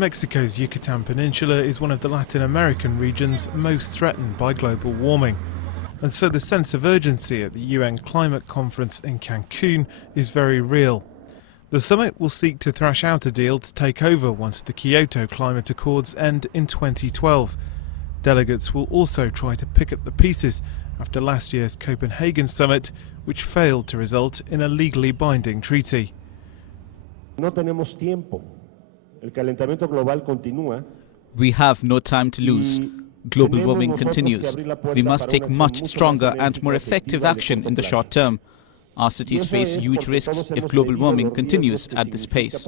Mexico's Yucatan Peninsula is one of the Latin American regions most threatened by global warming. And so the sense of urgency at the UN climate conference in Cancun is very real. The summit will seek to thrash out a deal to take over once the Kyoto climate accords end in 2012. Delegates will also try to pick up the pieces after last year's Copenhagen summit, which failed to result in a legally binding treaty. No tenemos tiempo. El calentamiento global continúa. We have no time to lose. Global warming continues. We must take much stronger and more effective action in the short term. Our cities face huge risks if global warming continues at this pace.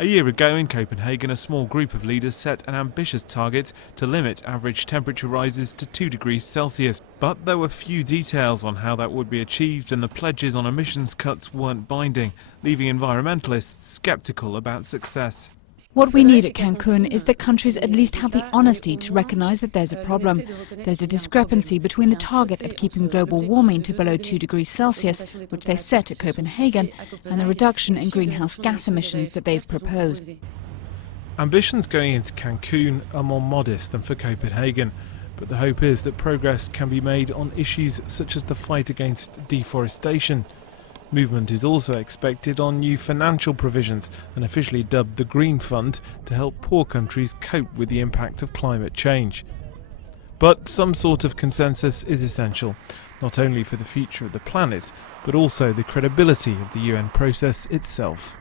A year ago in Copenhagen, a small group of leaders set an ambitious target to limit average temperature rises to 2 degrees Celsius. But there were few details on how that would be achieved, and the pledges on emissions cuts weren't binding, leaving environmentalists sceptical about success. What we need at Cancun is that countries at least have the honesty to recognise that there's a problem. There's a discrepancy between the target of keeping global warming to below 2 degrees Celsius, which they set at Copenhagen, and the reduction in greenhouse gas emissions that they've proposed. Ambitions going into Cancun are more modest than for Copenhagen, but the hope is that progress can be made on issues such as the fight against deforestation. Movement is also expected on new financial provisions, and officially dubbed the Green Fund, to help poor countries cope with the impact of climate change. But some sort of consensus is essential, not only for the future of the planet, but also the credibility of the UN process itself.